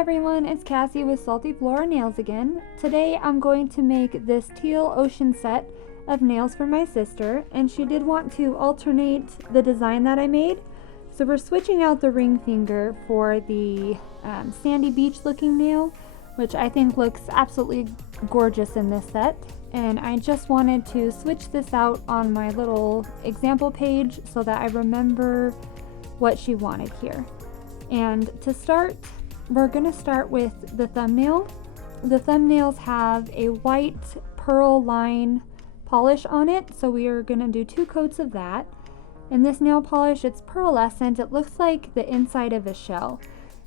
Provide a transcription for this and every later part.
everyone, it's Cassie with Salty Flora Nails again. Today I'm going to make this teal ocean set of nails for my sister, and she did want to alternate the design that I made. So we're switching out the ring finger for the sandy beach looking nail, which I think looks absolutely gorgeous in this set. And I just wanted to switch this out on my little example page so that I remember what she wanted here. And to start, we're going to start with the thumbnail. The thumbnails have a white pearl line polish on it, so we are going to do 2 coats of that. And this nail polish, it's pearlescent. It looks like the inside of a shell.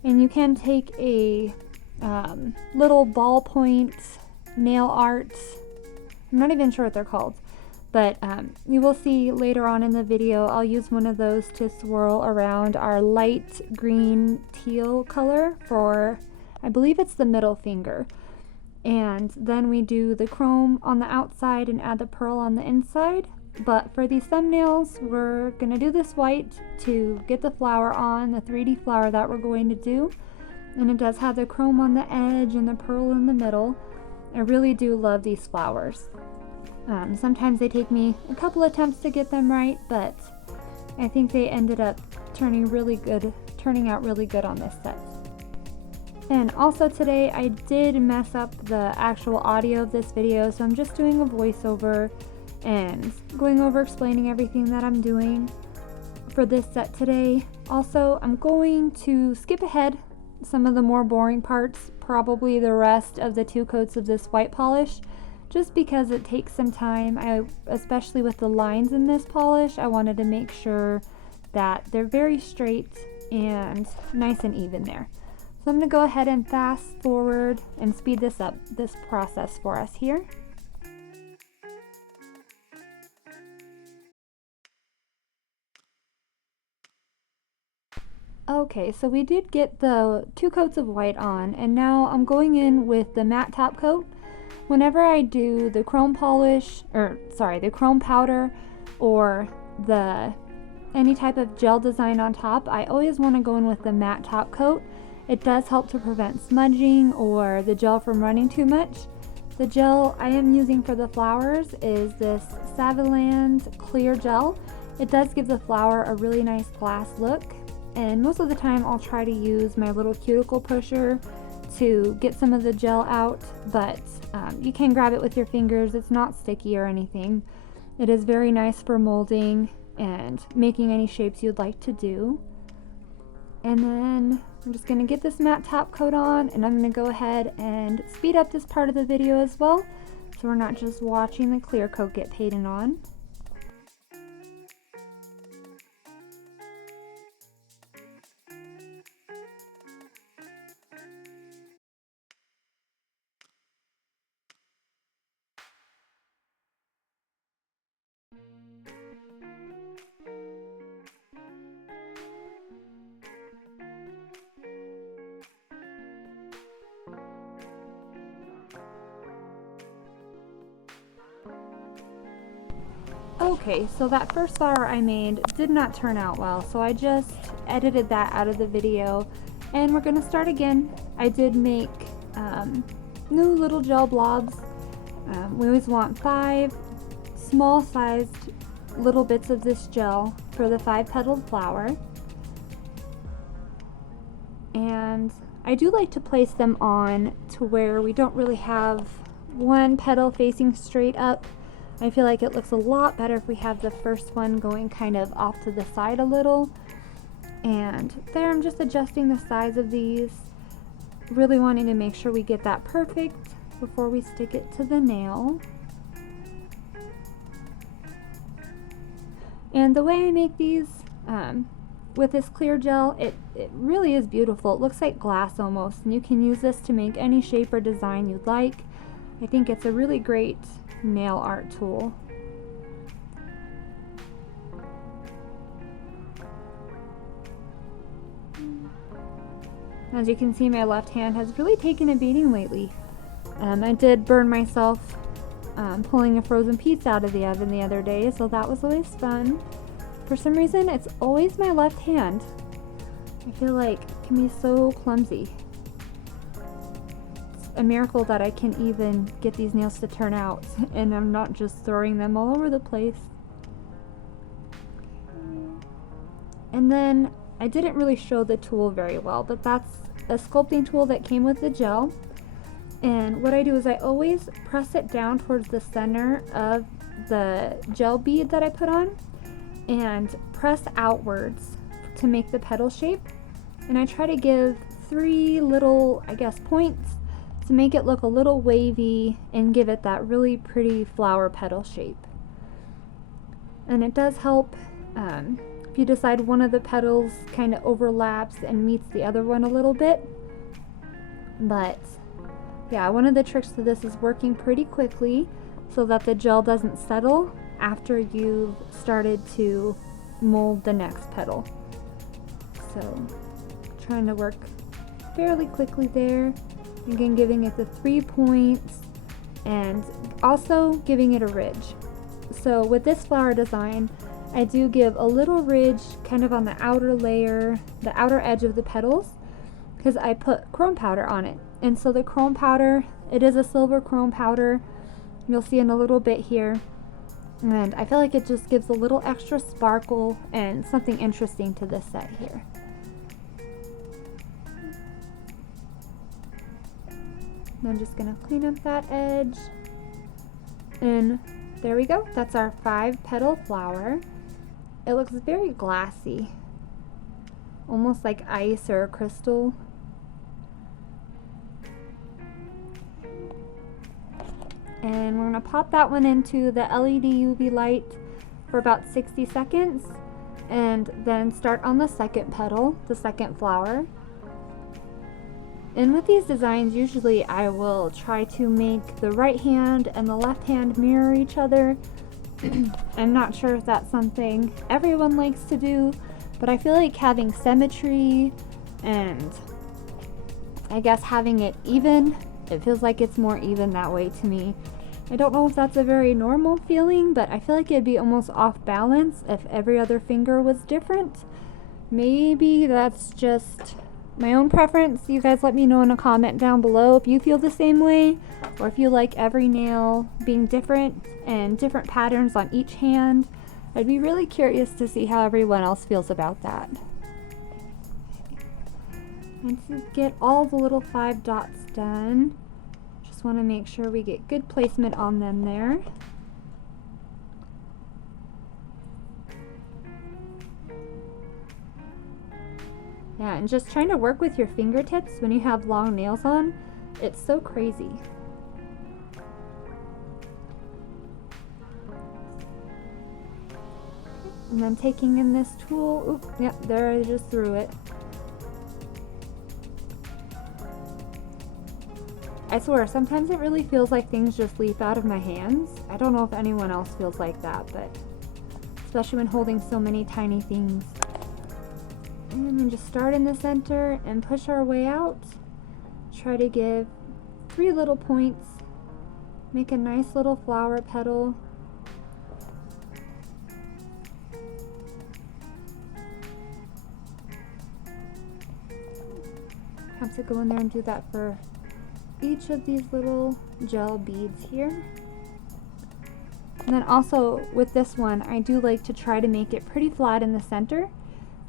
And you can take a little ballpoint nail art, I'm not even sure what they're called, but you will see later on in the video I'll use one of those to swirl around our light green teal color for, I believe it's the middle finger. And then we do the chrome on the outside and add the pearl on the inside. But for these thumbnails, we're going to do this white to get the flower on, the 3D flower that we're going to do. And it does have the chrome on the edge and the pearl in the middle. I really do love these flowers. Sometimes they take me a couple attempts to get them right, but I think they ended up turning out really good on this set. And also today I did mess up the actual audio of this video, so I'm just doing a voiceover and going over explaining everything that I'm doing for this set today. Also, I'm going to skip ahead some of the more boring parts, probably the rest of the 2 coats of this white polish, just because it takes some time. Especially with the lines in this polish, I wanted to make sure that they're very straight and nice and even there. So I'm going to go ahead and fast forward and speed this up, this process for us here. Okay, so we did get the 2 coats of white on, and now I'm going in with the matte top coat. Whenever I do the chrome polish, the chrome powder or any type of gel design on top, I always want to go in with the matte top coat. It does help to prevent smudging or the gel from running too much. The gel I am using for the flowers is this Saviland clear gel. It does give the flower a really nice glass look, and most of the time I'll try to use my little cuticle pusher to get some of the gel out, but you can grab it with your fingers. It's not sticky or anything. It is very nice for molding and making any shapes you'd like to do. And then I'm just going to get this matte top coat on, and I'm going to go ahead and speed up this part of the video as well, so we're not just watching the clear coat get painted on. Okay, so that first flower I made did not turn out well, so I just edited that out of the video, and we're going to start again. I did make new little gel blobs. We always want 5 small-sized little bits of this gel for the 5-petaled flower. And I do like to place them on to where we don't really have one petal facing straight up. I feel like it looks a lot better if we have the first one going kind of off to the side a little. And there, I'm just adjusting the size of these, really wanting to make sure we get that perfect before we stick it to the nail. And the way I make these with this clear gel, it really is beautiful. It looks like glass almost, and you can use this to make any shape or design you'd like. I think it's a really great nail art tool. As you can see, my left hand has really taken a beating lately. I did burn myself pulling a frozen pizza out of the oven the other day, so that was always fun. For some reason, it's always my left hand. I feel like it can be so clumsy. a miracle that I can even get these nails to turn out and I'm not just throwing them all over the place. And then I didn't really show the tool very well, but that's a sculpting tool that came with the gel. And what I do is I always press it down towards the center of the gel bead that I put on and press outwards to make the petal shape. And I try to give 3 little, I guess, points to make it look a little wavy and give it that really pretty flower petal shape. And it does help if you decide one of the petals kind of overlaps and meets the other one a little bit. But yeah, one of the tricks to this is working pretty quickly so that the gel doesn't settle after you've started to mold the next petal. So trying to work fairly quickly there. Again, giving it the 3 points and also giving it a ridge. So with this flower design, I do give a little ridge kind of on the outer layer, the outer edge of the petals, because I put chrome powder on it. And so the chrome powder, it is a silver chrome powder. You'll see in a little bit here. And I feel like it just gives a little extra sparkle and something interesting to this set here. And I'm just gonna clean up that edge. And there we go. That's our 5-petal flower. It looks very glassy, almost like ice or a crystal. And we're gonna pop that one into the LED UV light for about 60 seconds and then start on the second petal, the second flower. And with these designs, usually I will try to make the right hand and the left hand mirror each other. I'm not sure if that's something everyone likes to do, but I feel like having symmetry and I guess having it even, it feels like it's more even that way to me. I don't know if that's a very normal feeling, but I feel like it'd be almost off balance if every other finger was different. Maybe that's just my own preference. You guys let me know in a comment down below if you feel the same way or if you like every nail being different and different patterns on each hand. I'd be really curious to see how everyone else feels about that. And to get all the little 5 dots done, just want to make sure we get good placement on them there. Yeah, and just trying to work with your fingertips when you have long nails on, it's so crazy. And then taking in this tool, oop, yep, there I just threw it. I swear, sometimes it really feels like things just leap out of my hands. I don't know if anyone else feels like that, but especially when holding so many tiny things. And then just start in the center and push our way out. Try to give 3 little points. Make a nice little flower petal. Have to go in there and do that for each of these little gel beads here. And then also with this one, I do like to try to make it pretty flat in the center,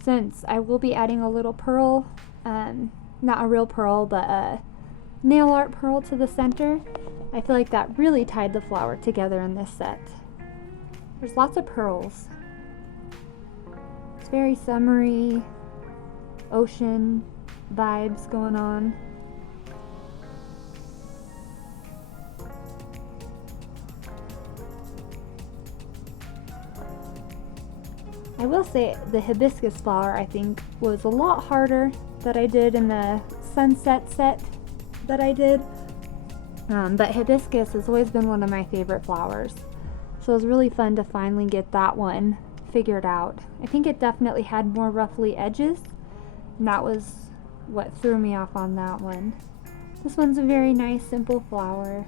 since I will be adding a little pearl, not a real pearl, but a nail art pearl to the center. I feel like that really tied the flower together in this set. There's lots of pearls. It's very summery, ocean vibes going on. I will say the hibiscus flower, I think, was a lot harder that I did in the sunset set that I did. But hibiscus has always been one of my favorite flowers. So it was really fun to finally get that one figured out. I think it definitely had more ruffly edges, and that was what threw me off on that one. This one's a very nice, simple flower.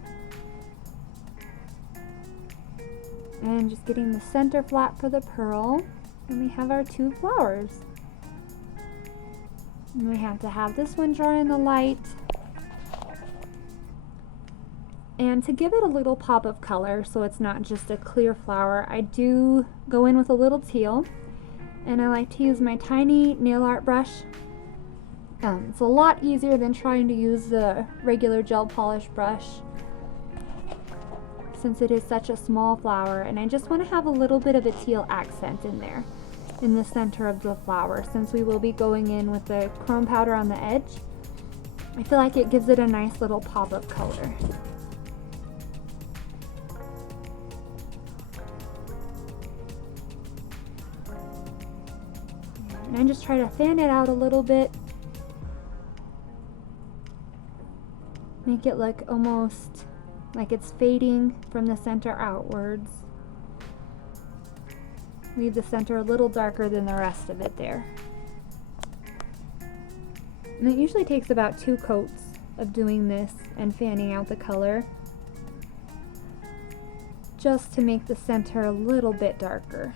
And just getting the center flat for the pearl. And we have our 2 flowers. And we have to have this one dry in the light. And to give it a little pop of color so it's not just a clear flower, I do go in with a little teal, and I like to use my tiny nail art brush. It's a lot easier than trying to use the regular gel polish brush since it is such a small flower, and I just want to have a little bit of a teal accent in there in the center of the flower since we will be going in with the chrome powder on the edge. I feel like it gives it a nice little pop of color. And I just try to fan it out a little bit. Make it look almost like it's fading from the center outwards. Leave the center a little darker than the rest of it there. And it usually takes about 2 coats of doing this and fanning out the color, just to make the center a little bit darker.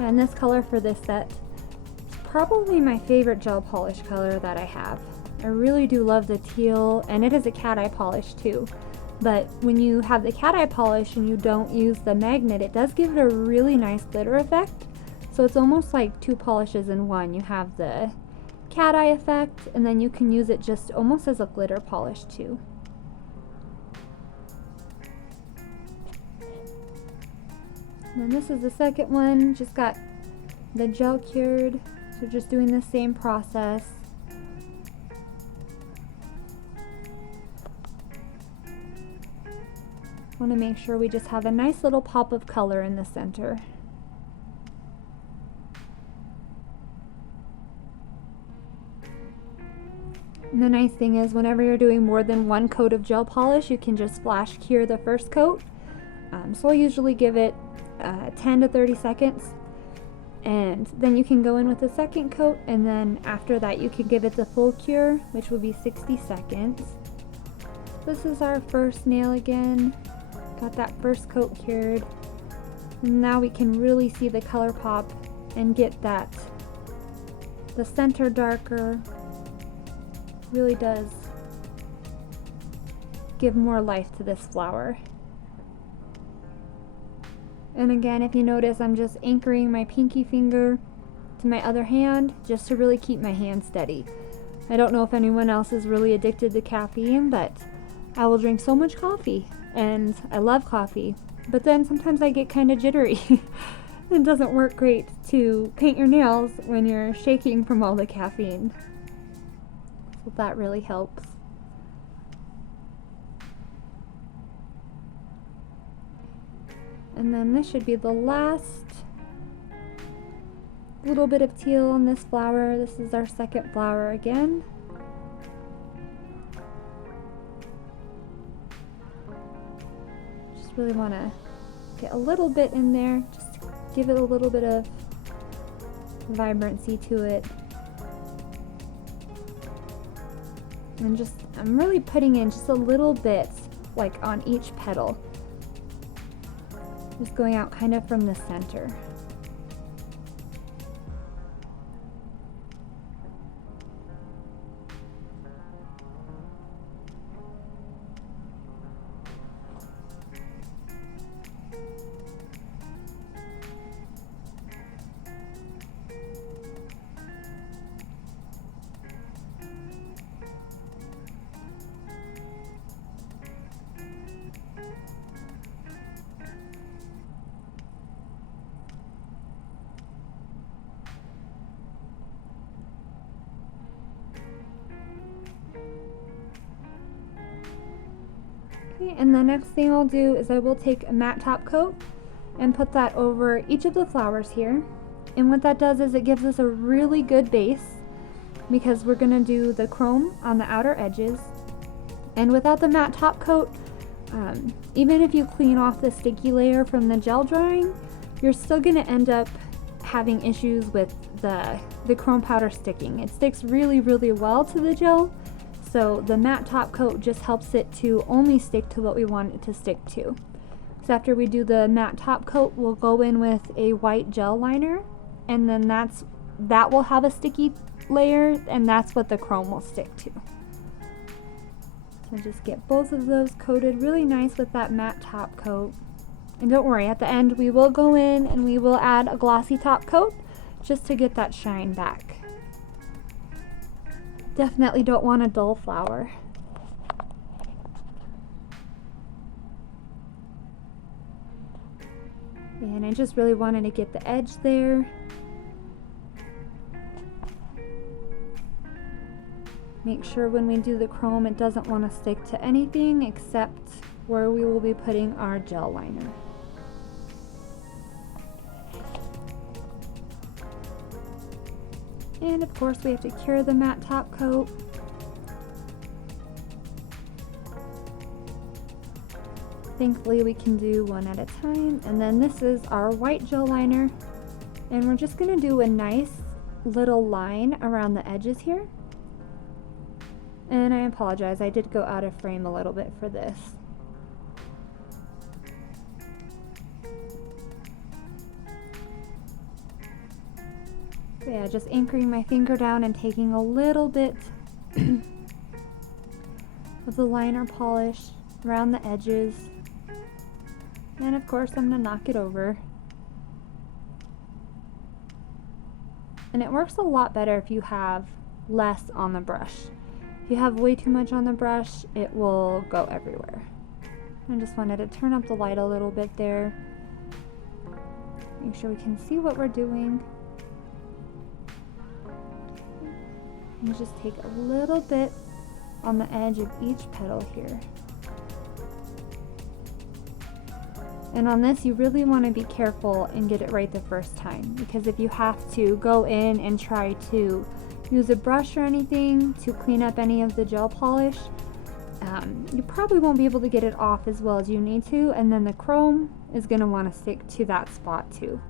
And this color for this set is probably my favorite gel polish color that I have. I really do love the teal, and it is a cat eye polish too. But when you have the cat eye polish and you don't use the magnet, it does give it a really nice glitter effect. So it's almost like 2 polishes in one. You have the cat eye effect, and then you can use it just almost as a glitter polish too. And then this is the second one, just got the gel cured, so just doing the same process. Want to make sure we just have a nice little pop of color in the center. And the nice thing is whenever you're doing more than 1 coat of gel polish, you can just flash cure the first coat. So I'll usually give it 10 to 30 seconds, and then you can go in with the second coat, and then after that you can give it the full cure, which will be 60 seconds. This is our first nail again. Got that first coat cured. And now we can really see the color pop and get the center darker. Really does give more life to this flower. And again, if you notice, I'm just anchoring my pinky finger to my other hand just to really keep my hand steady. I don't know if anyone else is really addicted to caffeine, but I will drink so much coffee, and I love coffee, but then sometimes I get kind of jittery. It doesn't work great to paint your nails when you're shaking from all the caffeine. So that really helps. And then this should be the last little bit of teal on this flower. This is our second flower again. Just really want to get a little bit in there, just to give it a little bit of vibrancy to it. And just, I'm really putting in just a little bit, like on each petal. Just going out kind of from the center. Okay, and the next thing I'll do is I will take a matte top coat and put that over each of the flowers here. And what that does is it gives us a really good base because we're going to do the chrome on the outer edges. And without the matte top coat, Even if you clean off the sticky layer from the gel drying, you're still going to end up having issues with the chrome powder sticking. It sticks really, really well to the gel, so the matte top coat just helps it to only stick to what we want it to stick to. So after we do the matte top coat, we'll go in with a white gel liner, and then that will have a sticky layer, and that's what the chrome will stick to. So just get both of those coated really nice with that matte top coat. And don't worry, at the end we will go in and we will add a glossy top coat just to get that shine back. Definitely don't want a dull flower. And I just really wanted to get the edge there. Make sure when we do the chrome it doesn't want to stick to anything except where we will be putting our gel liner. And of course we have to cure the matte top coat. Thankfully we can do one at a time. And then this is our white gel liner. And we're just going to do a nice little line around the edges here. And I apologize, I did go out of frame a little bit for this. So yeah, just anchoring my finger down and taking a little bit of the liner polish around the edges. And of course I'm going to knock it over. And it works a lot better if you have less on the brush. If you have way too much on the brush, it will go everywhere. I just wanted to turn up the light a little bit there. Make sure we can see what we're doing. And just take a little bit on the edge of each petal here. And on this, you really want to be careful and get it right the first time, because if you have to go in and try to use a brush or anything to clean up any of the gel polish, you probably won't be able to get it off as well as you need to, and then the chrome is going to want to stick to that spot too.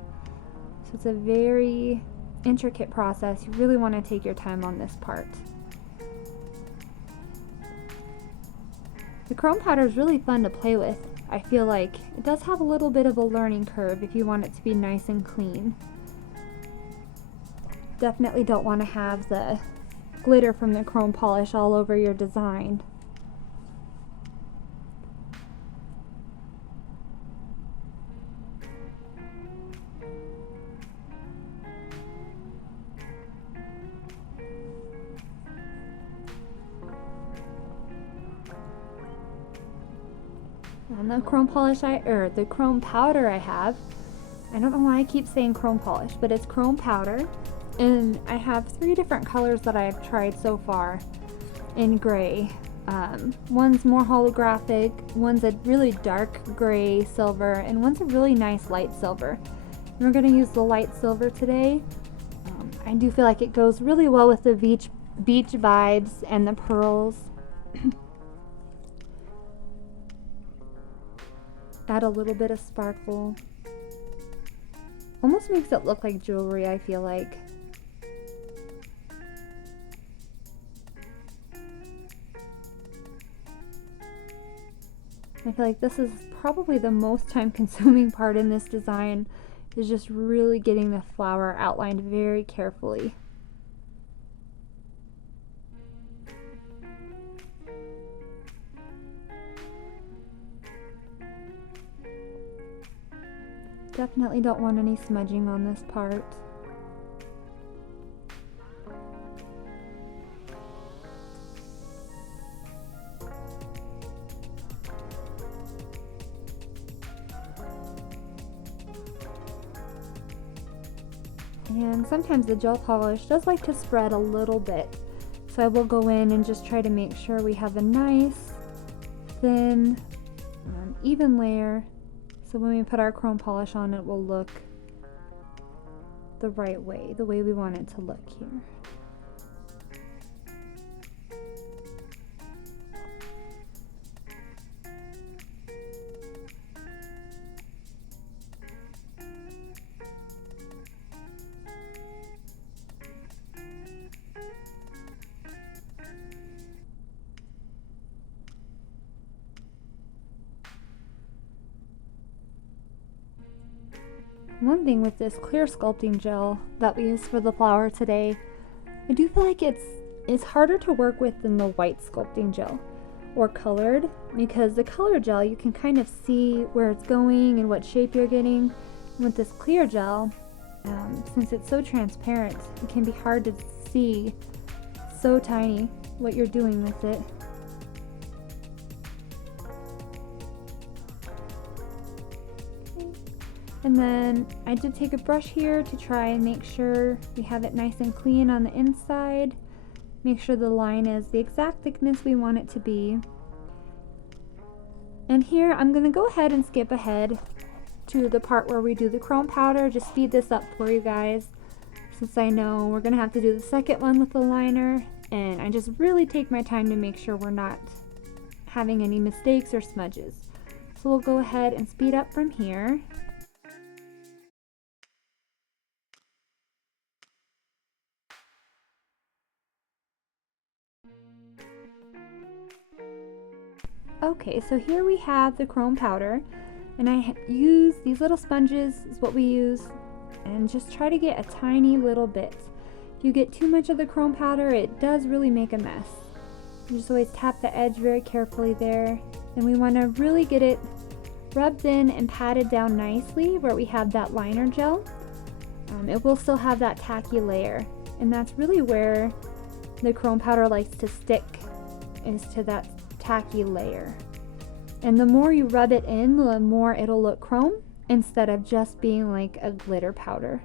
So it's a very intricate process. You really want to take your time on this part. The chrome powder is really fun to play with. I feel like it does have a little bit of a learning curve if you want it to be nice and clean. Definitely don't want to have the glitter from the chrome polish all over your design. And the chrome polish the chrome powder I have, I don't know why I keep saying chrome polish, but it's chrome powder. And I have 3 different colors that I've tried so far in gray. One's more holographic, one's a really dark gray silver, and one's a really nice light silver. And we're going to use the light silver today. I do feel like it goes really well with the beach vibes and the pearls. Add a little bit of sparkle. Almost makes it look like jewelry, I feel like. I feel like this is probably the most time consuming part in this design, is just really getting the flower outlined very carefully. Definitely don't want any smudging on this part. And sometimes the gel polish does like to spread a little bit. So I will go in and just try to make sure we have a nice, thin, even layer. So when we put our chrome polish on, it will look the right way, the way we want it to look here. One thing with this clear sculpting gel that we use for the flower today, I do feel like it's harder to work with than the white sculpting gel or colored, because the color gel you can kind of see where it's going and what shape you're getting. With this clear gel, since it's so transparent, it can be hard to see so tiny what you're doing with it. And then I did take a brush here to try and make sure we have it nice and clean on the inside. Make sure the line is the exact thickness we want it to be. And here I'm going to go ahead and skip ahead to the part where we do the chrome powder. Just speed this up for you guys, since I know we're going to have to do the second one with the liner, and I just really take my time to make sure we're not having any mistakes or smudges. So we'll go ahead and speed up from here. Okay, so here we have the chrome powder, and I use these little sponges is what we use, and just try to get a tiny little bit. If you get too much of the chrome powder, it does really make a mess. You just always tap the edge very carefully there, and we want to really get it rubbed in and patted down nicely where we have that liner gel. It will still have that tacky layer, and that's really where the chrome powder likes to stick, is to that tacky layer. And the more you rub it in, the more it'll look chrome instead of just being like a glitter powder.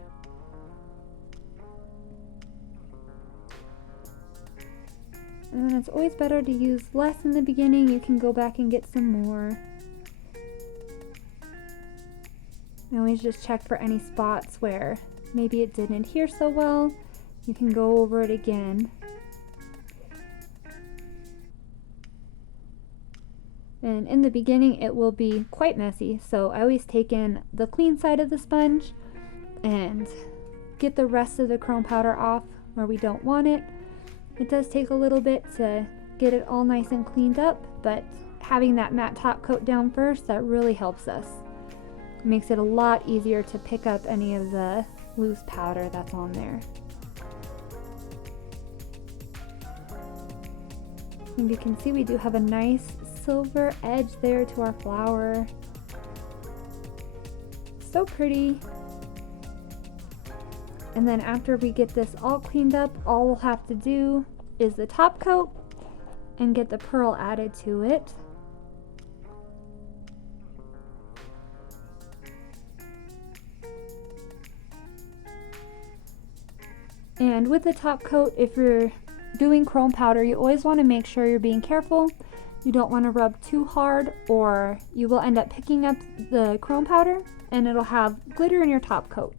And it's always better to use less in the beginning. You can go back and get some more. And always just check for any spots where maybe it didn't adhere so well. You can go over it again. And in the beginning it will be quite messy, so I always take in the clean side of the sponge and get the rest of the chrome powder off where we don't want it. It does take a little bit to get it all nice and cleaned up, but having that matte top coat down first, that really helps us. It makes it a lot easier to pick up any of the loose powder that's on there. And you can see we do have a nice silver edge there to our flower. So pretty. And then after we get this all cleaned up, all we'll have to do is the top coat and get the pearl added to it. And with the top coat, if you're doing chrome powder, you always want to make sure you're being careful. You don't want to rub too hard, or you will end up picking up the chrome powder and it'll have glitter in your top coat.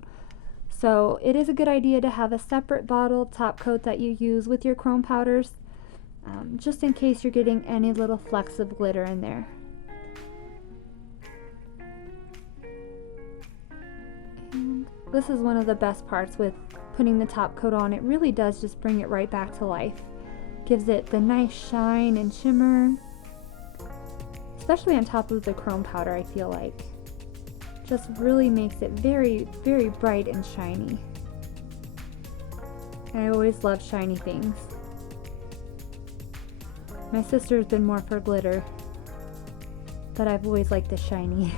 So it is a good idea to have a separate bottle top coat that you use with your chrome powders, just in case you're getting any little flecks of glitter in there. And this is one of the best parts with putting the top coat on. It really does just bring it right back to life. Gives it the nice shine and shimmer, especially on top of the chrome powder. I feel like just really makes it very, very bright and shiny. I always love shiny things. My sister's been more for glitter, but I've always liked the shiny.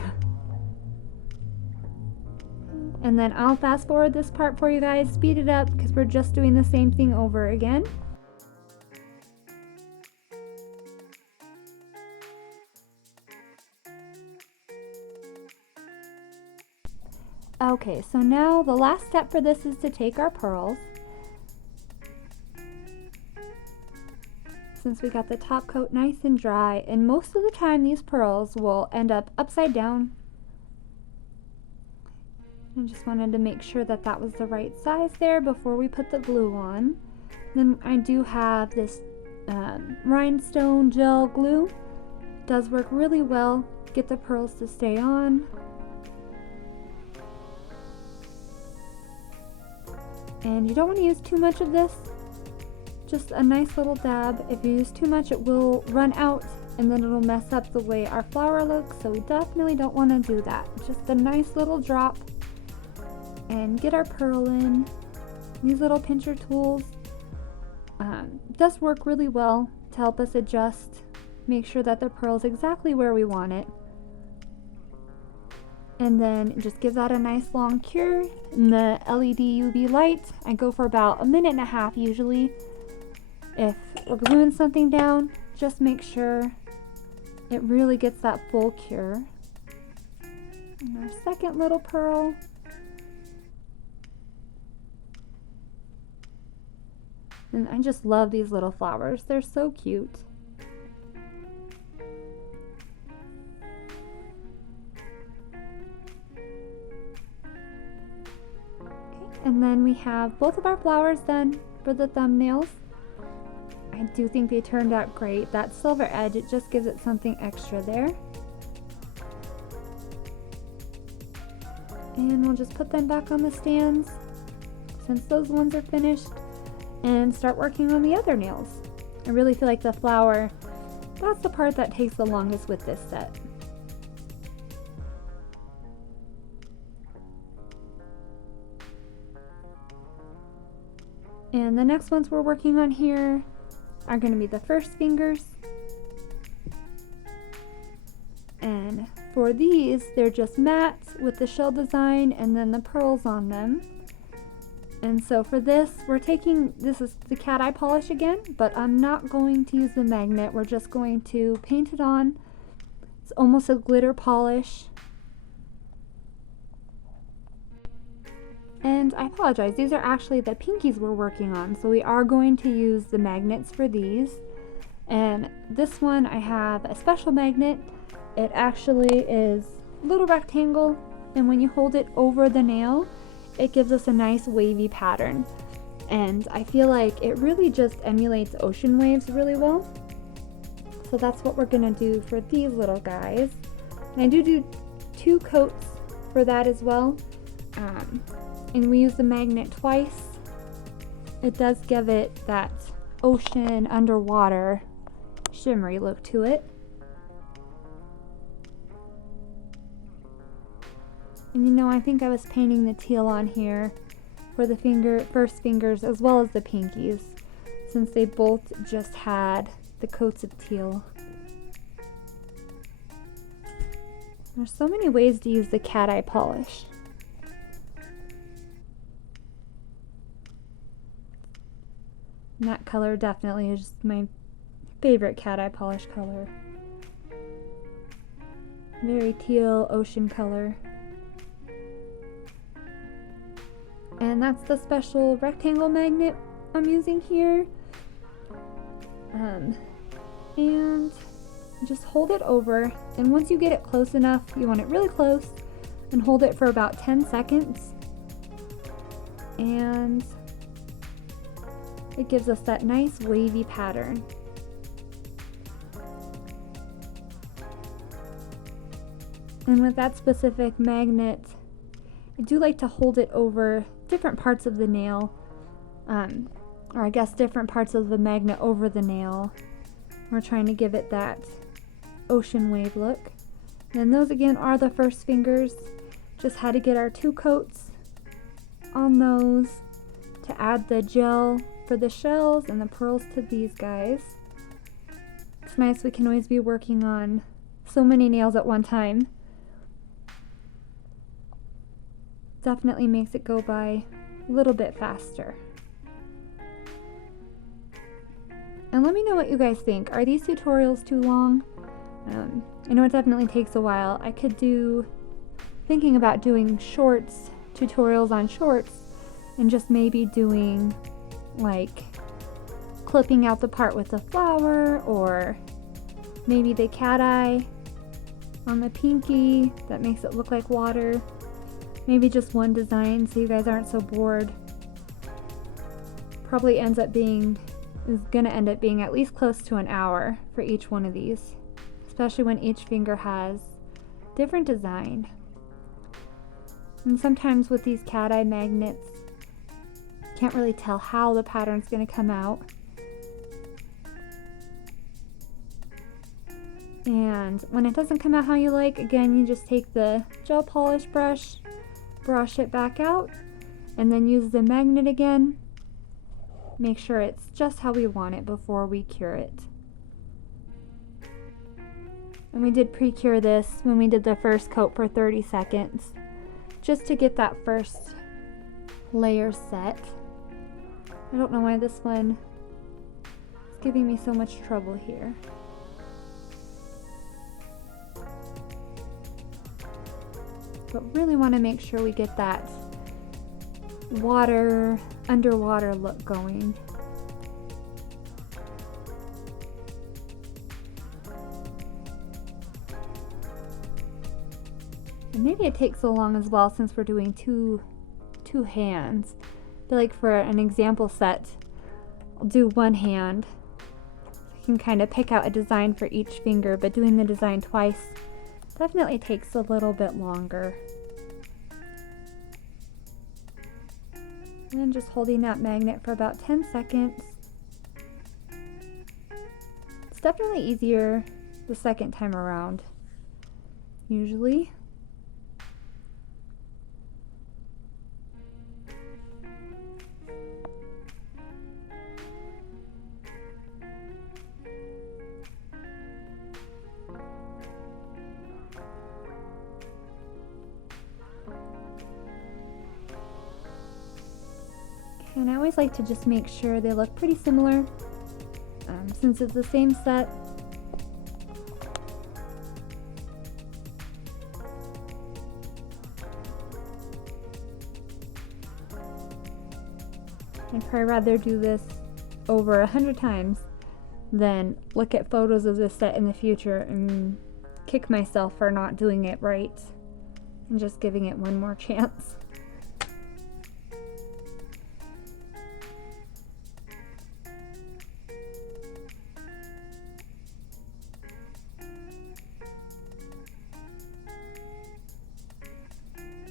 And then I'll fast forward this part for you guys, speed it up, because we're just doing the same thing over again. Okay, so now the last step for this is to take our pearls. Since we got the top coat nice and dry, and most of the time these pearls will end up upside down. I just wanted to make sure that that was the right size there before we put the glue on. Then I do have this rhinestone gel glue. It does work really well. Get the pearls to stay on. And you don't want to use too much of this, just a nice little dab. If you use too much, it will run out and then it'll mess up the way our flower looks, so we definitely don't want to do that. Just a nice little drop and get our pearl in. These little pincher tools does work really well to help us adjust, make sure that the pearl is exactly where we want it. And then just give that a nice long cure in the LED UV light. I go for about 1.5 minutes usually. If we're gluing something down, just make sure it really gets that full cure. And our second little pearl. And I just love these little flowers. They're so cute. And then we have both of our flowers done for the thumbnails. I do think they turned out great. That silver edge, it just gives it something extra there. And we'll just put them back on the stands since those ones are finished and start working on the other nails. I really feel like the flower, that's the part that takes the longest with this set. And the next ones we're working on here are going to be the first fingers. And for these, they're just matte with the shell design and then the pearls on them. And so for this, this is the cat eye polish again, but I'm not going to use the magnet. We're just going to paint it on. It's almost a glitter polish. And I apologize, these are actually the pinkies we're working on, so we are going to use the magnets for these. And this one, I have a special magnet. It actually is a little rectangle, and when you hold it over the nail, it gives us a nice wavy pattern. And I feel like it really just emulates ocean waves really well. So that's what we're gonna do for these little guys. And I do 2 coats for that as well. And we use the magnet twice. It does give it that ocean underwater shimmery look to it. And you know, I think I was painting the teal on here for the first fingers as well as the pinkies, since they both just had the coats of teal. There's so many ways to use the cat eye polish. And that color definitely is just my favorite cat eye polish color. Very teal ocean color. And that's the special rectangle magnet I'm using here. And just hold it over, and once you get it close enough, you want it really close, and hold it for about 10 seconds. And it gives us that nice wavy pattern. And with that specific magnet, I do like to hold it over different parts of the nail, or I guess different parts of the magnet over the nail. We're trying to give it that ocean wave look. And those again are the first fingers. Just had to get our 2 coats on those to add the gel for the shells and the pearls to these guys. It's nice we can always be working on so many nails at one time. Definitely makes it go by a little bit faster. And let me know what you guys think. Are these tutorials too long? I know it definitely takes a while. I could thinking about doing shorts, tutorials on shorts, and just maybe doing like clipping out the part with the flower, or maybe the cat eye on the pinky that makes it look like water. Maybe just one design so you guys aren't so bored. Probably is gonna end up being at least close to an hour for each one of these, especially when each finger has different design. And sometimes with these cat eye magnets, can't really tell how the pattern's gonna come out. And when it doesn't come out how you like, again, you just take the gel polish brush, brush it back out, and then use the magnet again. Make sure it's just how we want it before we cure it. And we did pre-cure this when we did the first coat for 30 seconds, just to get that first layer set. I don't know why this one is giving me so much trouble here. But really want to make sure we get that underwater look going. And maybe it takes so long as well since we're doing two hands. I feel like for an example set, I'll do one hand. I can kind of pick out a design for each finger, but doing the design twice definitely takes a little bit longer. And then just holding that magnet for about 10 seconds. It's definitely easier the second time around, usually. And I always like to just make sure they look pretty similar, since it's the same set. I'd probably rather do this over 100 times than look at photos of this set in the future and kick myself for not doing it right and just giving it one more chance.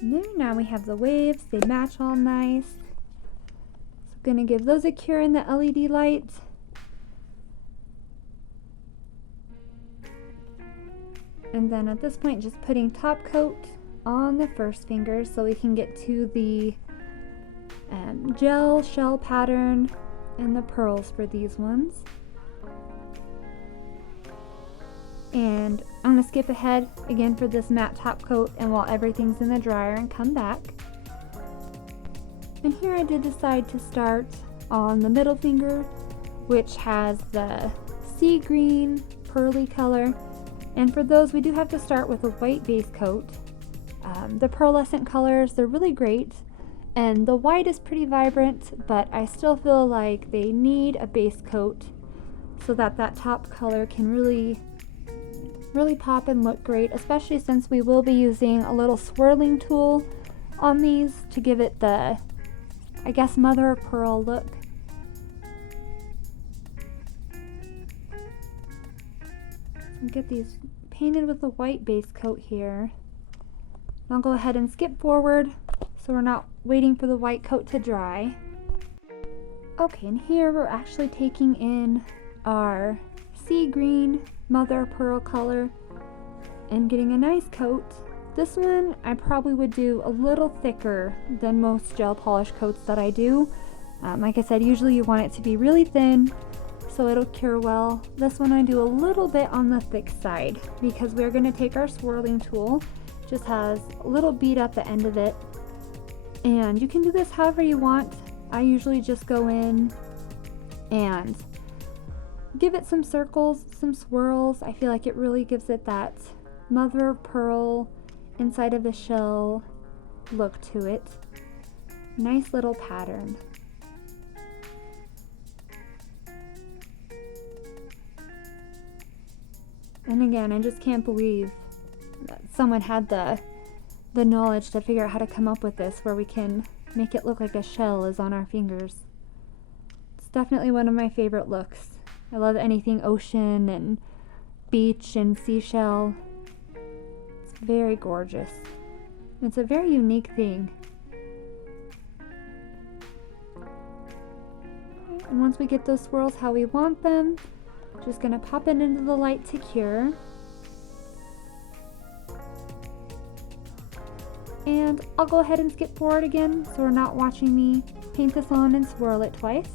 And there, now we have the waves, they match all nice. So I'm gonna give those a cure in the LED light. And then at this point, just putting top coat on the first finger so we can get to the gel shell pattern and the pearls for these ones. And I'm going to skip ahead again for this matte top coat and while everything's in the dryer and come back. And here I did decide to start on the middle finger, which has the sea green pearly color. And for those, we do have to start with a white base coat. The pearlescent colors, they're really great. And the white is pretty vibrant, but I still feel like they need a base coat so that that top color can really pop and look great, especially since we will be using a little swirling tool on these to give it the, I guess, mother of pearl look. So get these painted with the white base coat here. I'll go ahead and skip forward so we're not waiting for the white coat to dry. Okay, and here we're actually taking in our sea green mother of pearl color and getting a nice coat. This one I probably would do a little thicker than most gel polish coats that I do. Like I said, usually you want it to be really thin so it'll cure well. This one I do a little bit on the thick side because we're going to take our swirling tool. Just has a little bead at the end of it, and you can do this however you want. I usually just go in and give it some circles, some swirls. I feel like it really gives it that mother of pearl inside of the shell look to it. Nice little pattern. And again, I just can't believe that someone had the knowledge to figure out how to come up with this where we can make it look like a shell is on our fingers. It's definitely one of my favorite looks. I love anything ocean and beach and seashell. It's very gorgeous. It's a very unique thing. And once we get those swirls how we want them, just gonna pop it into the light to cure. And I'll go ahead and skip forward again so we're not watching me paint this on and swirl it twice.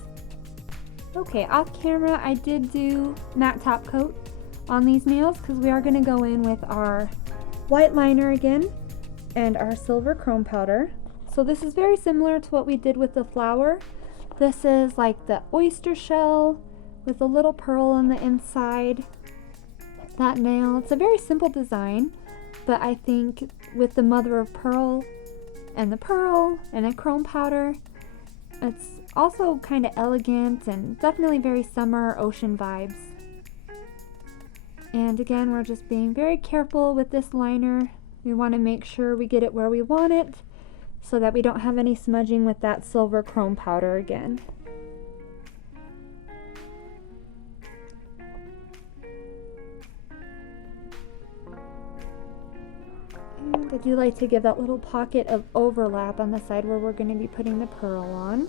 Okay, off camera I did do matte top coat on these nails because we are going to go in with our white liner again and our silver chrome powder. So this is very similar to what we did with the flower. This is like the oyster shell with a little pearl on the inside. That nail, it's a very simple design, but I think with the mother of pearl and a chrome powder, it's also kind of elegant and definitely very summer ocean vibes. And again, we're just being very careful with this liner. We want to make sure we get it where we want it so that we don't have any smudging with that silver chrome powder again. And I do like to give that little pocket of overlap on the side where we're going to be putting the pearl on.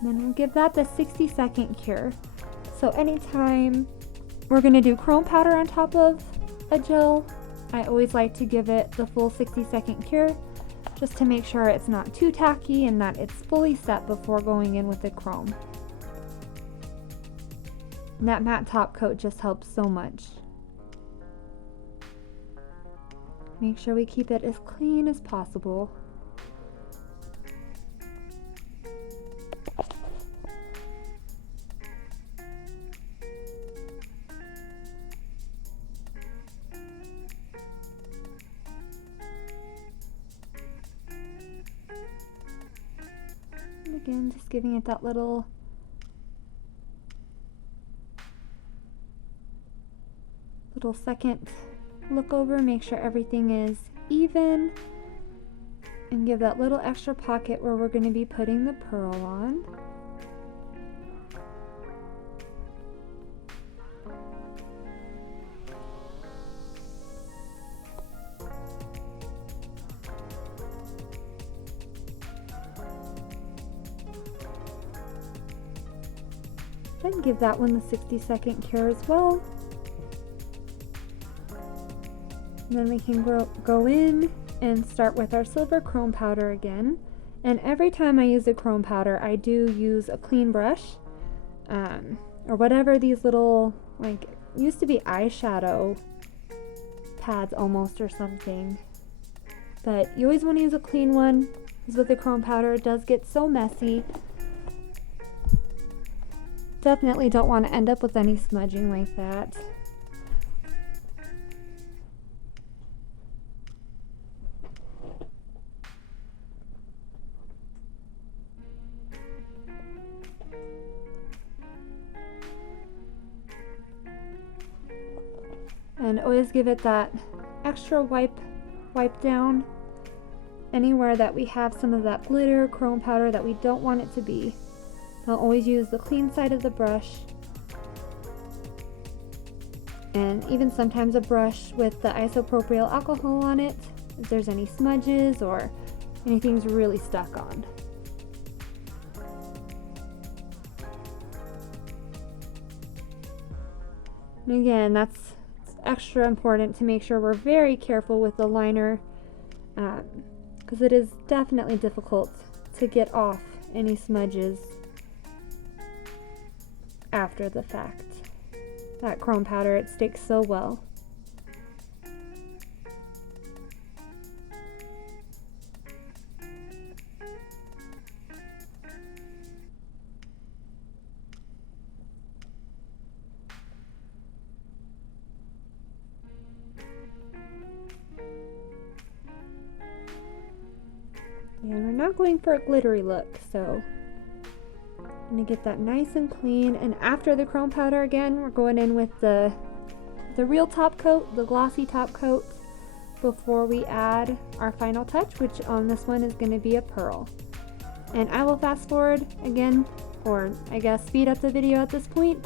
And then we'll give that the 60-second cure. So anytime we're going to do chrome powder on top of a gel, I always like to give it the full 60-second cure just to make sure it's not too tacky and that it's fully set before going in with the chrome. And that matte top coat just helps so much. Make sure we keep it as clean as possible. And again, just giving it that little second look over, make sure everything is even, and give that little extra pocket where we're going to be putting the pearl on. Then give that one the 60-second cure as well. Then we can go in and start with our silver chrome powder again. And every time I use a chrome powder, I do use a clean brush, or whatever these little, like, used to be eyeshadow pads almost or something. But you always want to use a clean one, because with the chrome powder it does get so messy. Definitely don't want to end up with any smudging like that. And always give it that extra wipe down anywhere that we have some of that glitter chrome powder that we don't want it to be. I'll always use the clean side of the brush, and even sometimes a brush with the isopropyl alcohol on it if there's any smudges or anything's really stuck on. And again, that's extra important to make sure we're very careful with the liner, because it is definitely difficult to get off any smudges after the fact. That chrome powder, it sticks so well. And we're not going for a glittery look, so I'm going to get that nice and clean. And after the chrome powder, again, we're going in with the real top coat, the glossy top coat, before we add our final touch, which on this one is going to be a pearl. And I will fast forward again, or I guess speed up the video at this point,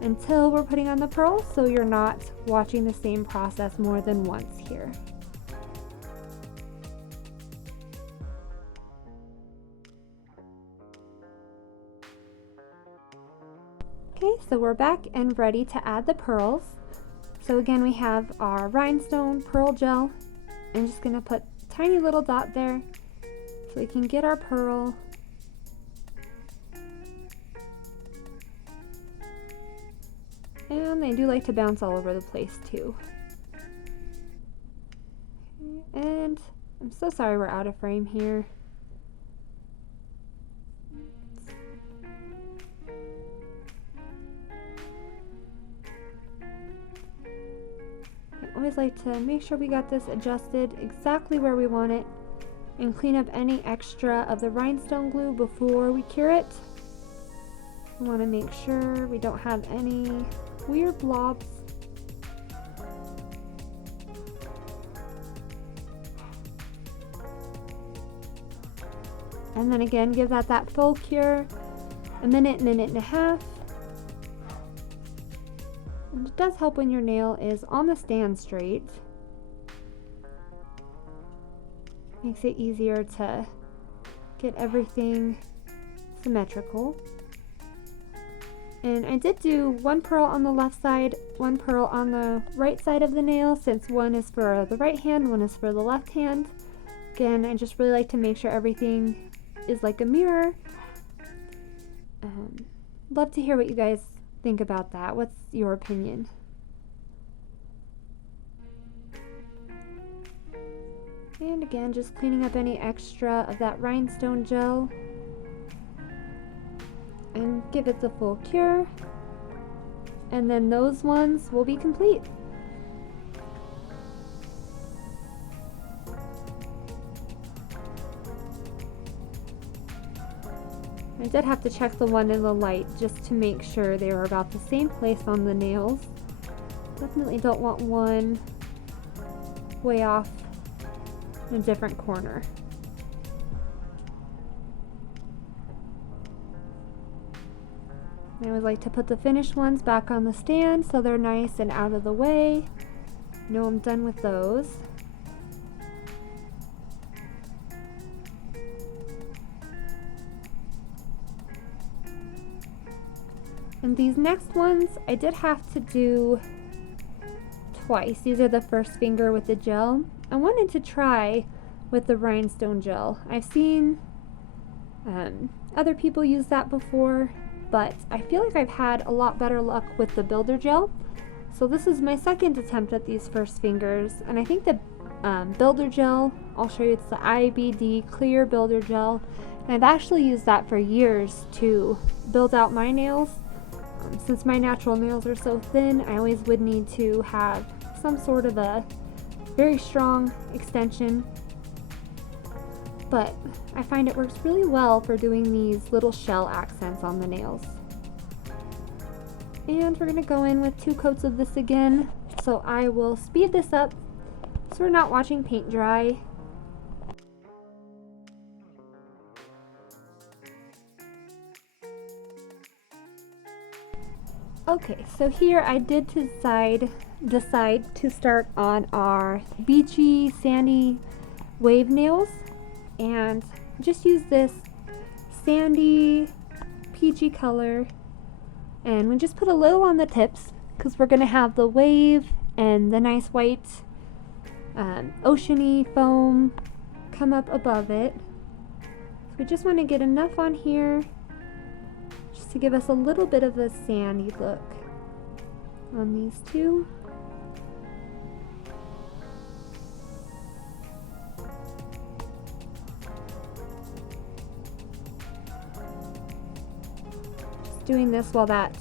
until we're putting on the pearl, so you're not watching the same process more than once here. Okay, so we're back and ready to add the pearls. So again, we have our rhinestone pearl gel. I'm just going to put tiny little dot there so we can get our pearl. And they do like to bounce all over the place too. And I'm so sorry we're out of frame here. I always like to make sure we got this adjusted exactly where we want it and clean up any extra of the rhinestone glue before we cure it. We want to make sure we don't have any weird blobs. And then again, give that full cure, a minute, minute and a half. And it does help when your nail is on the stand straight. Makes it easier to get everything symmetrical. And I did do one pearl on the left side, one pearl on the right side of the nail, since one is for the right hand, one is for the left hand. Again, I just really like to make sure everything is like a mirror. Love to hear what you guys think about that. What's your opinion? And again, just cleaning up any extra of that rhinestone gel. And give it the full cure. And then those ones will be complete. I did have to check the one in the light just to make sure they were about the same place on the nails. Definitely don't want one way off in a different corner. I always like to put the finished ones back on the stand so they're nice and out of the way. Know I'm done with those. And these next ones I did have to do twice. These are the first finger with the gel. I wanted to try with the rhinestone gel. I've seen other people use that before, but I feel like I've had a lot better luck with the builder gel. So this is my second attempt at these first fingers, and I think the builder gel, I'll show you, it's the IBD clear builder gel, and I've actually used that for years to build out my nails. Since my natural nails are so thin, I always would need to have some sort of a very strong extension, but I find it works really well for doing these little shell accents on the nails. And we're going to go in with 2 coats of this again, so I will speed this up so we're not watching paint dry. Okay, so here I did decide to start on our beachy, sandy wave nails, and just use this sandy, peachy color, and we just put a little on the tips because we're going to have the wave and the nice white oceany foam come up above it. So we just want to get enough on here just to give us a little bit of a sandy look on these two. Just doing this while that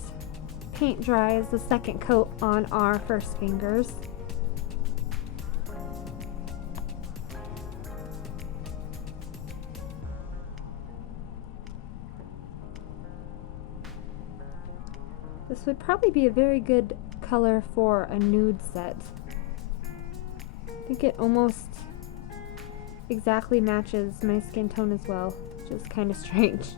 paint dries the second coat on our first fingers. This would probably be a very good color for a nude set. I think it almost exactly matches my skin tone as well, which is kind of strange.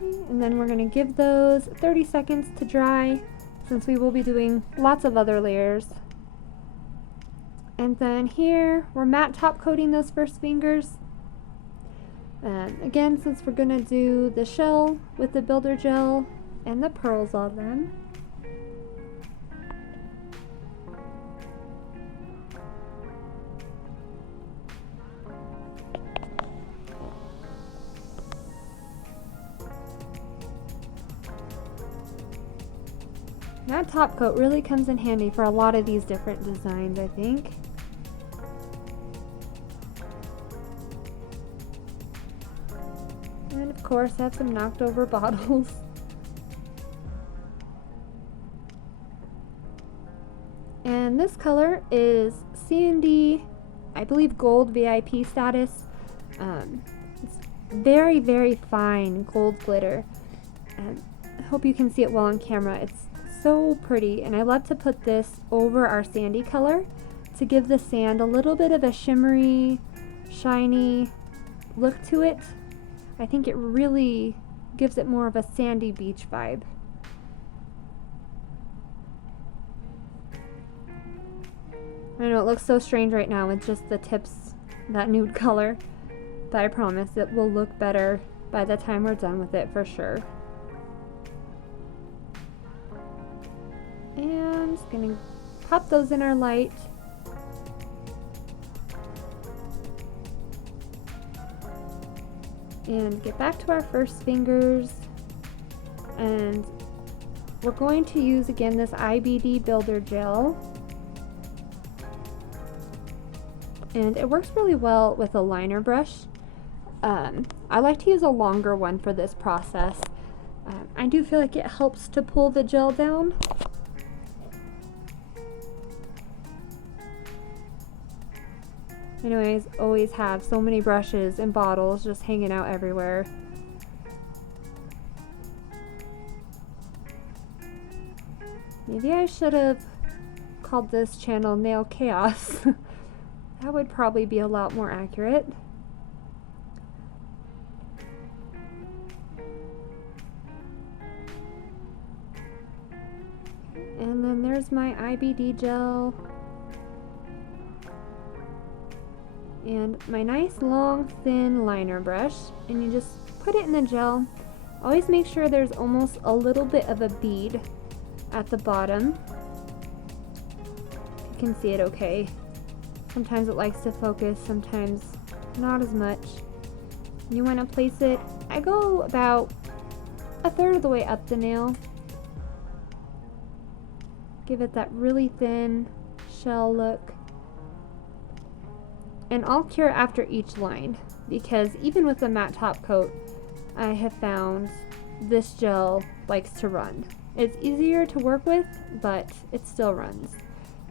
And then we're going to give those 30 seconds to dry, since we will be doing lots of other layers. And then here, we're matte top coating those first fingers. Again, since we're going to do the shell with the builder gel and the pearls on them. That top coat really comes in handy for a lot of these different designs, I think. And of course, I have some knocked over bottles. And this color is Sandy, I believe gold VIP status. It's very, very fine gold glitter. I hope you can see it well on camera. It's so pretty, and I love to put this over our sandy color to give the sand a little bit of a shimmery, shiny look to it. I think it really gives it more of a sandy beach vibe. I know it looks so strange right now with just the tips, that nude color, but I promise it will look better by the time we're done with it for sure. And I'm just gonna pop those in our light. And get back to our first fingers. And we're going to use again this IBD Builder Gel. And it works really well with a liner brush. I like to use a longer one for this process. I do feel like it helps to pull the gel down. Anyways, always have so many brushes and bottles just hanging out everywhere. Maybe I should have called this channel Nail Chaos. That would probably be a lot more accurate. And then there's my IBD gel. And my nice long thin liner brush, and you just put it in the gel. Always make sure there's almost a little bit of a bead at the bottom. You can see it okay. Sometimes it likes to focus, sometimes not as much. You want to place it, I go about a third of the way up the nail. Give it that really thin shell look. And I'll cure after each line, because even with the matte top coat, I have found this gel likes to run. It's easier to work with, but it still runs.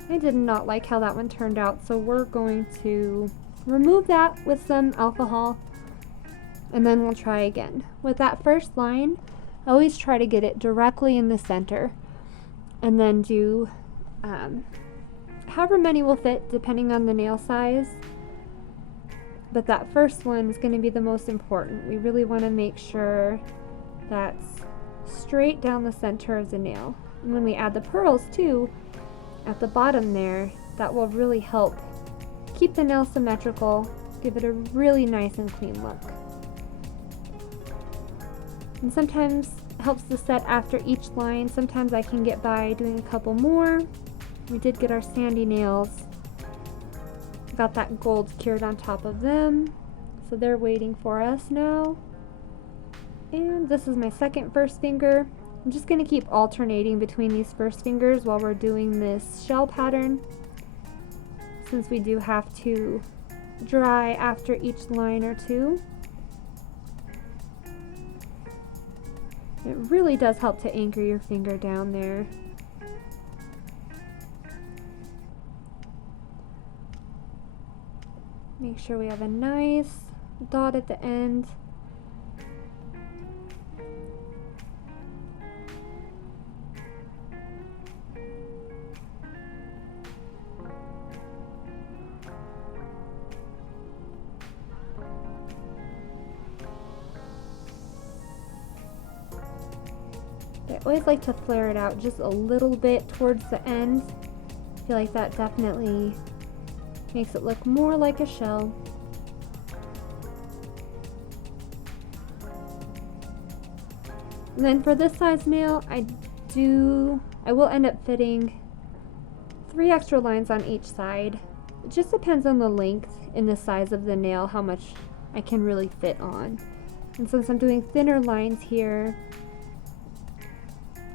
I did not like how that one turned out, so we're going to remove that with some alcohol, and then we'll try again. With that first line, I always try to get it directly in the center, and then do however many will fit depending on the nail size. But that first one is going to be the most important. We really want to make sure that's straight down the center of the nail. And when we add the pearls too, at the bottom there, that will really help keep the nail symmetrical, give it a really nice and clean look. And sometimes it helps to set after each line. Sometimes I can get by doing a couple more. We did get our sandy nails. Got that gold cured on top of them, so they're waiting for us now. And this is my second first finger. I'm just going to keep alternating between these first fingers while we're doing this shell pattern, since we do have to dry after each line or two. It really does help to anchor your finger down there. Make sure we have a nice dot at the end. I always like to flare it out just a little bit towards the end. I feel like that definitely makes it look more like a shell. And then for this size nail, I will end up fitting 3 extra lines on each side. It just depends on the length and the size of the nail, how much I can really fit on. And since I'm doing thinner lines here,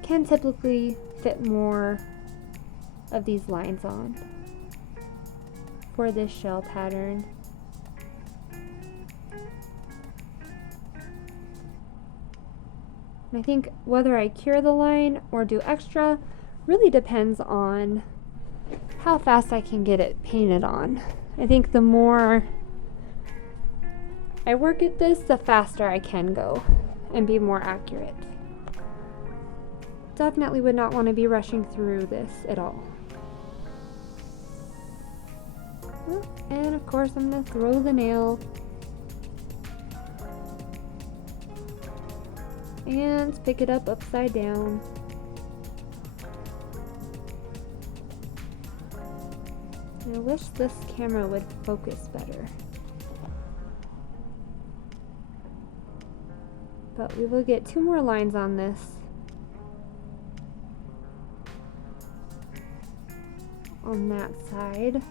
can typically fit more of these lines on for this shell pattern. And I think whether I cure the line or do extra really depends on how fast I can get it painted on. I think the more I work at this, the faster I can go and be more accurate. Definitely would not want to be rushing through this at all. And of course I'm going to throw the nail and pick it up upside down. I wish this camera would focus better. But we will get 2 more lines on this. On that side.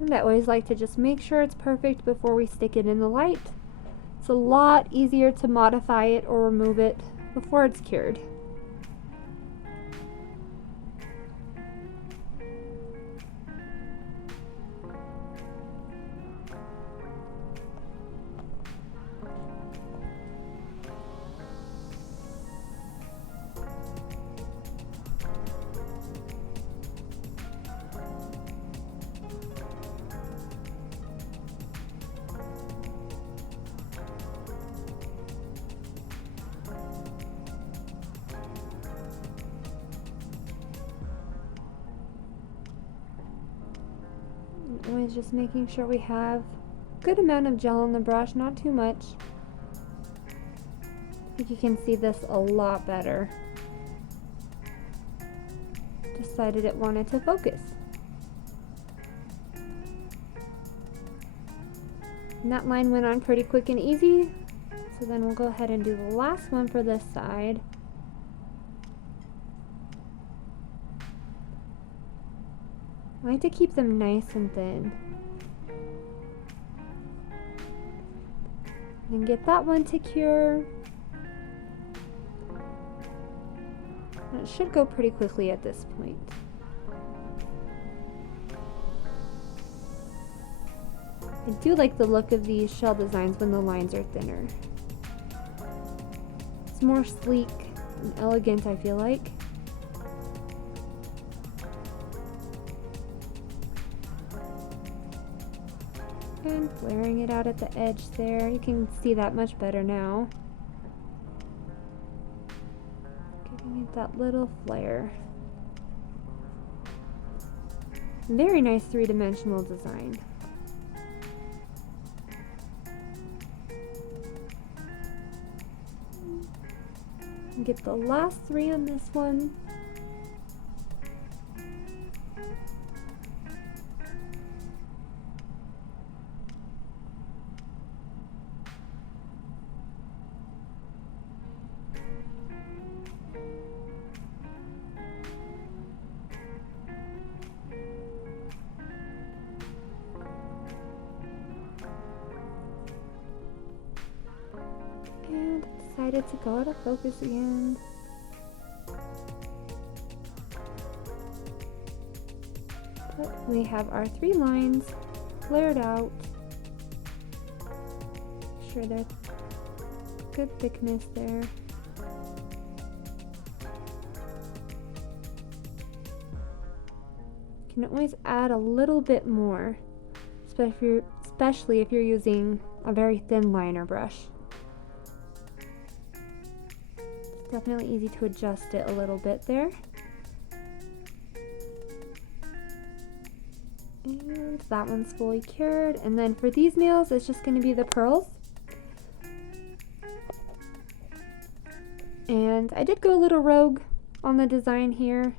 And I always like to just make sure it's perfect before we stick it in the light. It's a lot easier to modify it or remove it before it's cured. Always just making sure we have a good amount of gel on the brush, not too much. I think you can see this a lot better. Decided it wanted to focus. And that line went on pretty quick and easy. So then we'll go ahead and do the last one for this side. I like to keep them nice and thin. And get that one to cure. And it should go pretty quickly at this point. I do like the look of these shell designs when the lines are thinner. It's more sleek and elegant, I feel like. And flaring it out at the edge there. You can see that much better now. Giving it that little flare. Very nice 3-dimensional design. And get the last 3 on this one. And decided to go out of focus again. But we have our 3 lines flared out. Make sure there's good thickness there. You can always add a little bit more, especially if you're using a very thin liner brush. Definitely easy to adjust it a little bit there. And that one's fully cured. And then for these nails, it's just going to be the pearls. And I did go a little rogue on the design here.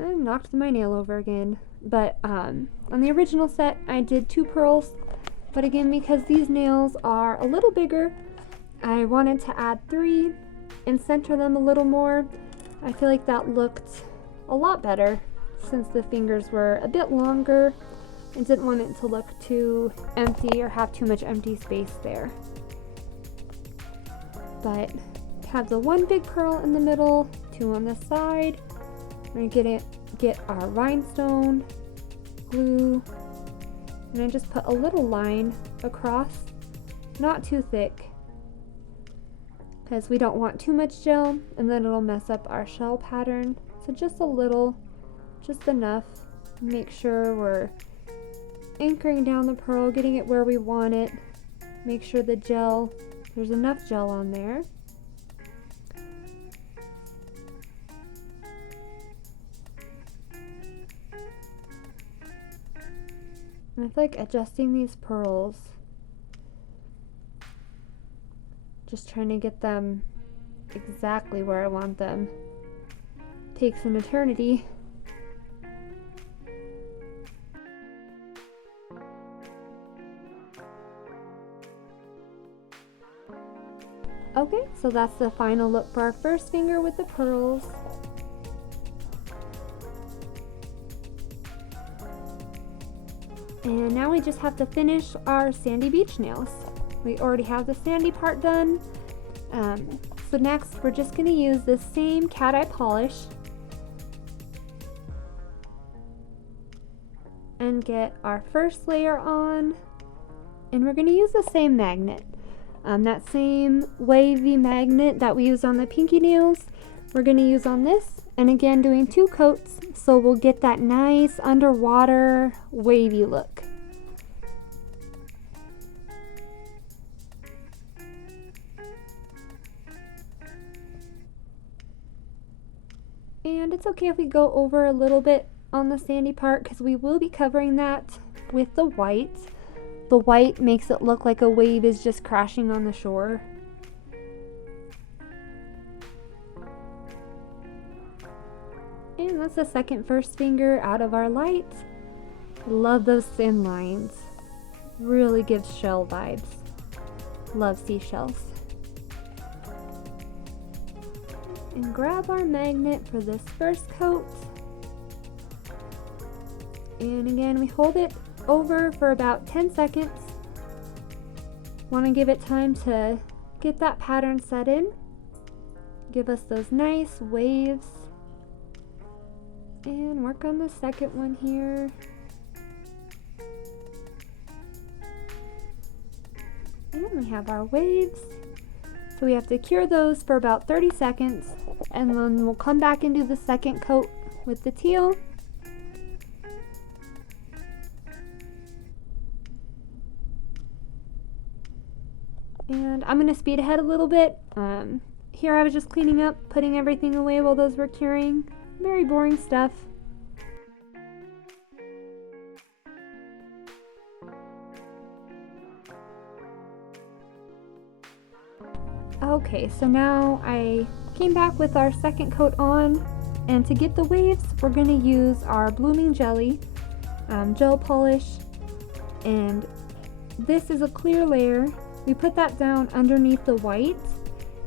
I knocked my nail over again. But on the original set, I did 2 pearls. But again, because these nails are a little bigger, I wanted to add 3 and center them a little more. I feel like that looked a lot better since the fingers were a bit longer. I didn't want it to look too empty or have too much empty space there. But have the one big pearl in the middle, two on the side. We're gonna get our rhinestone glue, and I just put a little line across, not too thick, because we don't want too much gel and then it'll mess up our shell pattern. So just a little, just enough. Make sure we're anchoring down the pearl, getting it where we want it. Make sure the gel, there's enough gel on there. And I feel like adjusting these pearls, just trying to get them exactly where I want them, takes an eternity. Okay, so that's the final look for our first finger with the pearls. And now we just have to finish our sandy beach nails. We already have the sandy part done. So next we're just going to use the same cat eye polish and get our first layer on. And we're going to use the same magnet. That same wavy magnet that we used on the pinky nails, we're going to use on this. And again, doing 2 coats, so we'll get that nice underwater wavy look. And it's okay if we go over a little bit on the sandy part, because we will be covering that with the white. The white makes it look like a wave is just crashing on the shore. And that's the second first finger out of our light. Love those thin lines. Really gives shell vibes. Love seashells. And grab our magnet for this first coat. And again, we hold it over for about 10 seconds. Want to give it time to get that pattern set in. Give us those nice waves. And work on the second one here. And we have our waves. So we have to cure those for about 30 seconds. And then we'll come back and do the second coat with the teal. And I'm going to speed ahead a little bit. Here I was just cleaning up, putting everything away while those were curing. Very boring stuff. Okay, so now I came back with our second coat on, and to get the waves, we're going to use our Blooming Jelly gel polish, and this is a clear layer. We put that down underneath the white,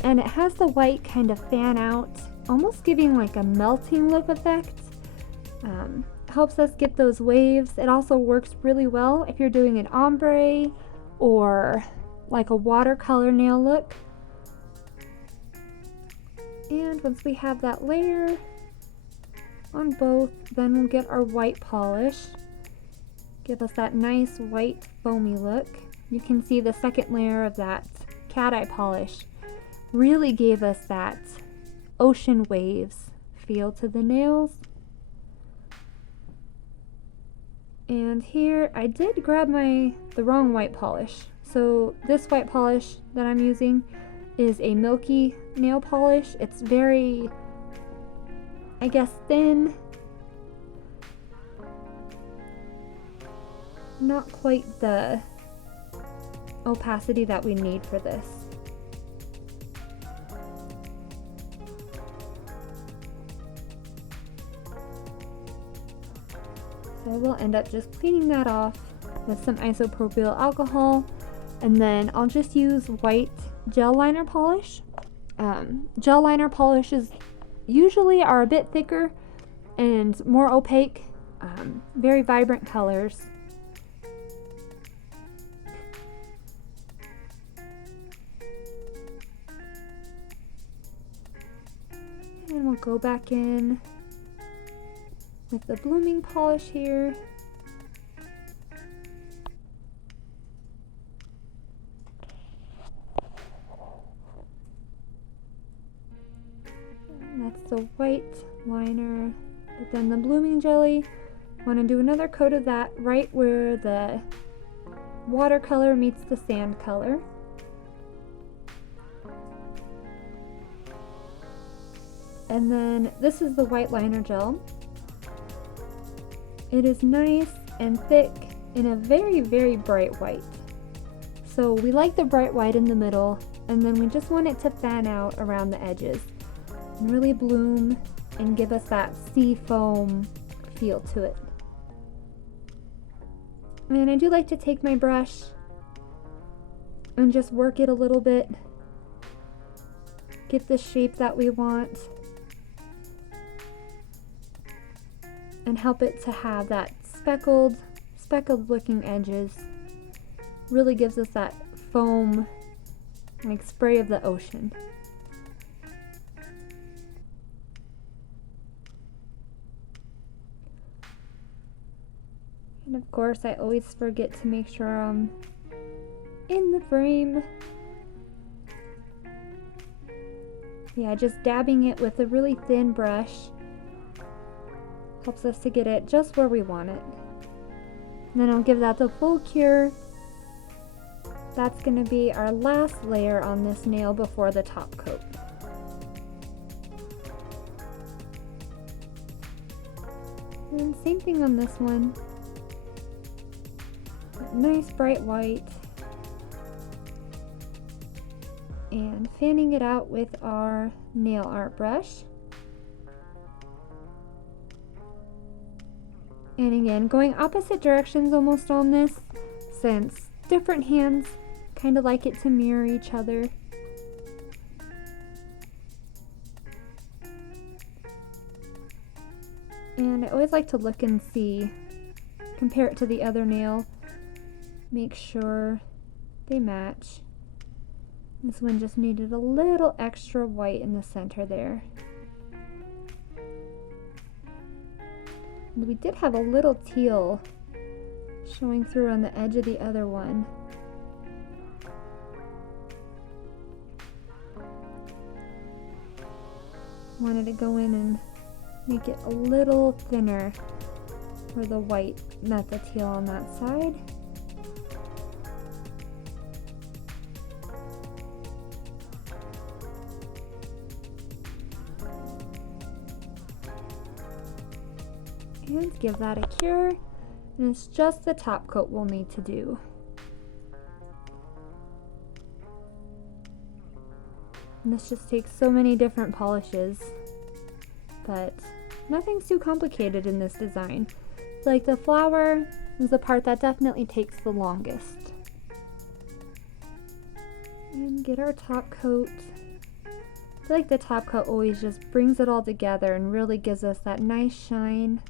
and it has the white kind of fan out, almost giving like a melting look effect. Helps us get those waves. It also works really well if you're doing an ombre or like a watercolor nail look. And once we have that layer on both, then we'll get our white polish. Give us that nice white foamy look. You can see the second layer of that cat eye polish really gave us that ocean waves feel to the nails. And here I did grab the wrong white polish. So this white polish that I'm using is a milky nail polish. It's very, I guess, thin. Not quite the opacity that we need for this. So I will end up just cleaning that off with some isopropyl alcohol, and then I'll just use white gel liner polish. Gel liner polish is usually are a bit thicker and more opaque, very vibrant colors. And we'll go back in with the blooming polish here. And that's the white liner, but then the blooming jelly, want to do another coat of that right where the watercolor meets the sand color. And then this is the white liner gel. It is nice and thick in a very, very bright white. So we like the bright white in the middle, and then we just want it to fan out around the edges and really bloom and give us that sea foam feel to it. And I do like to take my brush and just work it a little bit, get the shape that we want, and help it to have that speckled looking edges. Really gives us that foam, like spray of the ocean. And of course, I always forget to make sure I'm in the frame. Yeah, just dabbing it with a really thin brush helps us to get it just where we want it. And then I'll give that the full cure. That's going to be our last layer on this nail before the top coat. And same thing on this one. Nice bright white. And fanning it out with our nail art brush. And again, going opposite directions almost on this, since different hands kind of like it to mirror each other. And I always like to look and see, compare it to the other nail, make sure they match. This one just needed a little extra white in the center there. And we did have a little teal showing through on the edge of the other one. Wanted to go in and make it a little thinner where the white met the teal on that side. And give that a cure, and it's just the top coat we'll need to do. And this just takes so many different polishes, but nothing's too complicated in this design. Like the flower is the part that definitely takes the longest. And get our top coat. I feel like the top coat always just brings it all together and really gives us that nice shine.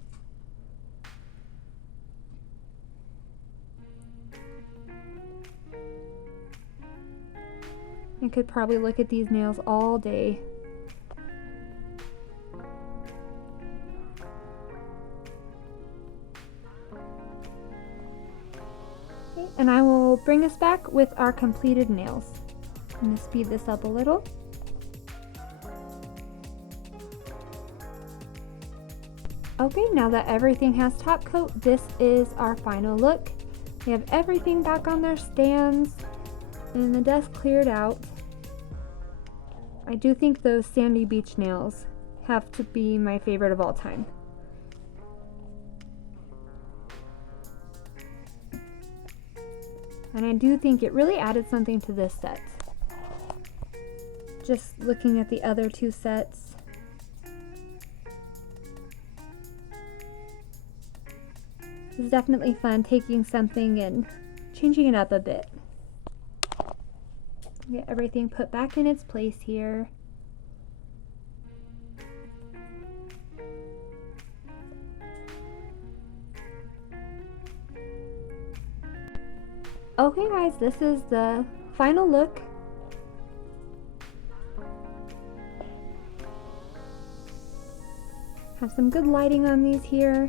I could probably look at these nails all day. Okay, and I will bring us back with our completed nails. I'm going to speed this up a little. Okay, now that everything has top coat, this is our final look. We have everything back on their stands and the dust cleared out. I do think those sandy beach nails have to be my favorite of all time. And I do think it really added something to this set. Just looking at the other two sets. It's definitely fun taking something and changing it up a bit. Get everything put back in its place here. Okay guys, this is the final look. Have some good lighting on these here.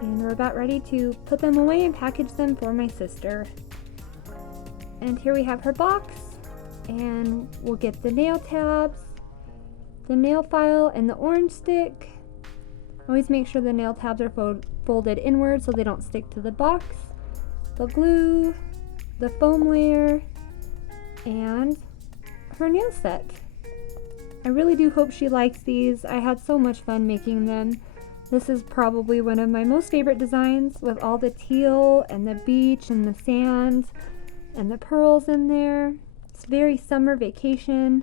And we're about ready to put them away and package them for my sister. And here we have her box, and we'll get the nail tabs, the nail file, and the orange stick. Always make sure the nail tabs are folded inward so they don't stick to the box. The glue, the foam layer, and her nail set. I really do hope she likes these. I had so much fun making them. This is probably one of my most favorite designs, with all the teal and the beach and the sand and the pearls in there. It's very summer vacation.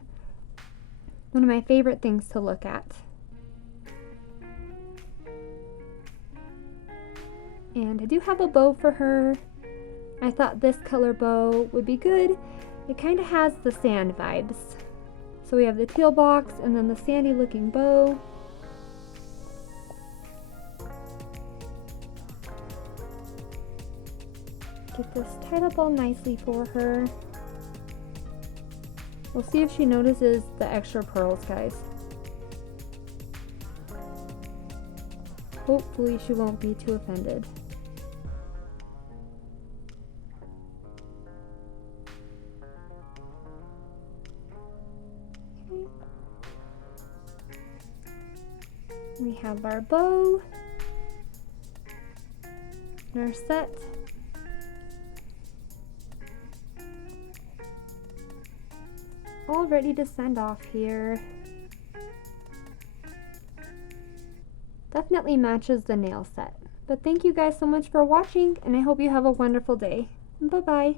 One of my favorite things to look at. And I do have a bow for her. I thought this color bow would be good. It kind of has the sand vibes. So we have the teal box and then the sandy looking bow. Get this tied up all nicely for her. We'll see if she notices the extra pearls, guys. Hopefully she won't be too offended. Okay. We have our bow, and our set. All ready to send off here. Definitely matches the nail set. But thank you guys so much for watching, and I hope you have a wonderful day. Bye bye.